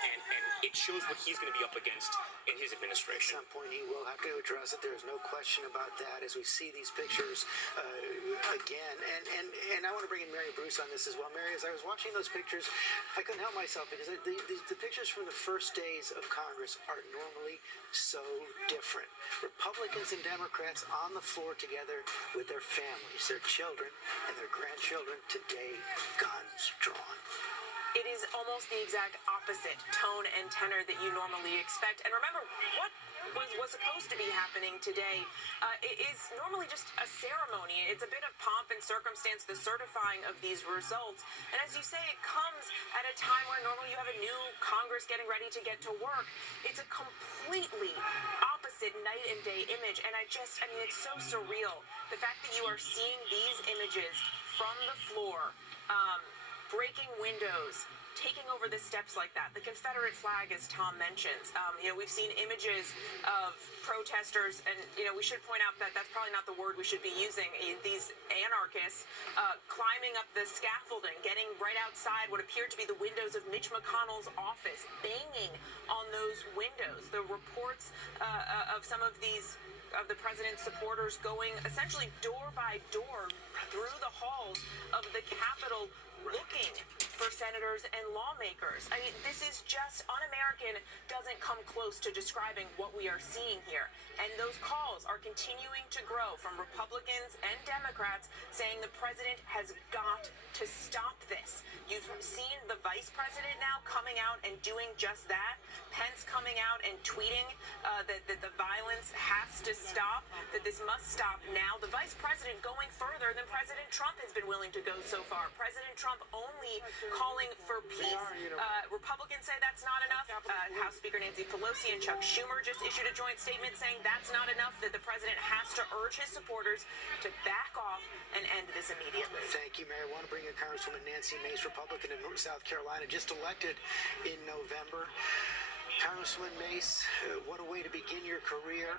and it shows what he's going to be up against in his administration. At some point, he will have to address it. There's no question about that. As we see these pictures again, and I want to bring in Mary Bruce on this as well. Mary, as I was watching those pictures, I couldn't help myself because the pictures from the first days of Congress are normally so different. Republicans and Democrats on the floor together with their families, their children, and their grandchildren. Today, guns drawn. It is almost the exact opposite tone and tenor that you normally expect. And remember, what was supposed to be happening today is normally just a ceremony. It's a bit of pomp and circumstance, the certifying of these results. And as you say, it comes at a time where normally you have a new Congress getting ready to get to work. It's a completely opposite night and day image. And I mean, it's so surreal. The fact that you are seeing these images from the floor, breaking windows, taking over the steps like that. The Confederate flag, as Tom mentions. We've seen images of protesters, and, we should point out that that's probably not the word we should be using. These anarchists climbing up the scaffolding, getting right outside what appeared to be the windows of Mitch McConnell's office, banging on those windows. The reports of some of the president's supporters going essentially door by door through the halls of the Capitol looking for senators and lawmakers. I mean, this is just un-American, doesn't come close to describing what we are seeing here. And those calls are continuing to grow from Republicans and Democrats saying the president has got to stop this. You've seen the vice president now coming out and doing just that. Pence coming out and tweeting that the violence has to stop, that this must stop now. The vice president going further than President Trump has been willing to go so far. President Trump only calling for peace. Republicans say that's not enough. House Speaker Nancy Pelosi and Chuck Schumer just issued a joint statement saying that's not enough, that the president has to urge his supporters to back off and end this immediately. Thank you, Mayor. I want to bring in Congresswoman Nancy Mace, Republican in South Carolina, just elected in November. Congresswoman Mace, what a way to begin your career.